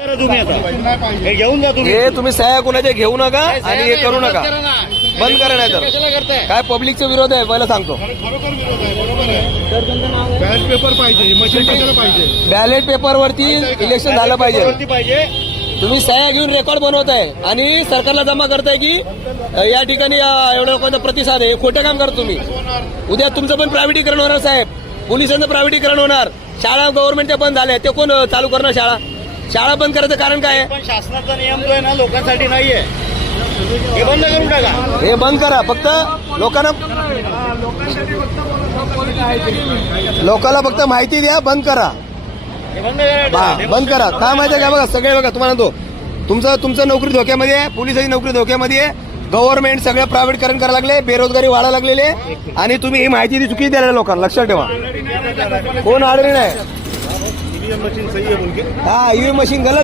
तुम्ही आता हे घेऊन जा तुम्ही. हे तुम्ही सह्या कोणाच्या घेऊ नका आणि हे करू नका, बंद करा. नाही तर कशाला करताय? काय पब्लिकचा विरोध आहे पहिला सांगतो. खरोखर विरोध आहे, बरोबर आहे. बॅलेट पेपर पाहिजे, मशीन कशाला पाहिजे? बॅलेट पेपरवरती इलेक्शन झालं पाहिजे. वरती पाहिजे. तुम्ही सह्या घेऊन रेकॉर्ड बनवताय आणि सरकारला जमा करताय की या ठिकाणी एवढ्या लोकांचा प्रतिसाद आहे. खोटं काम करतो तुम्ही. उद्या तुमचं पण प्रायव्हेटीकरण होणार साहेब, पोलिसांचं प्रायव्हेटीकरण होणार, शाळा गव्हर्नमेंटच्या बंद झाल्या, ते कोण चालू करणार शाळा? शाळा बंद करायचं कारण काय आहे? पण शासनाचा नियम जो आहे ना लोकांसाठी नाहीये, हे बंद करून टाका. हे बंद करा. फक्त लोकांना फक्त माहिती द्या, बंद करा. हे बंद करा. बंद करा. काय माहिती आहे का? बघा सगळे बघा, तुम्हाला तो तुमचं नोकरी धोक्यामध्ये आहे, पोलिसांची नोकरी धोक्यामध्ये आहे, गव्हर्नमेंट सगळं प्रायव्हेटीकरण करायला लागले, बेरोजगारी वाढायला लागलेली आहे आणि तुम्ही ही माहिती चुकी द्यायला लोकांना. लक्षात ठेवा, कोण आडणी नाही. ईव्हीएम मशीन सही आहे बोल के. हा ईव्हीएम मशीन गलत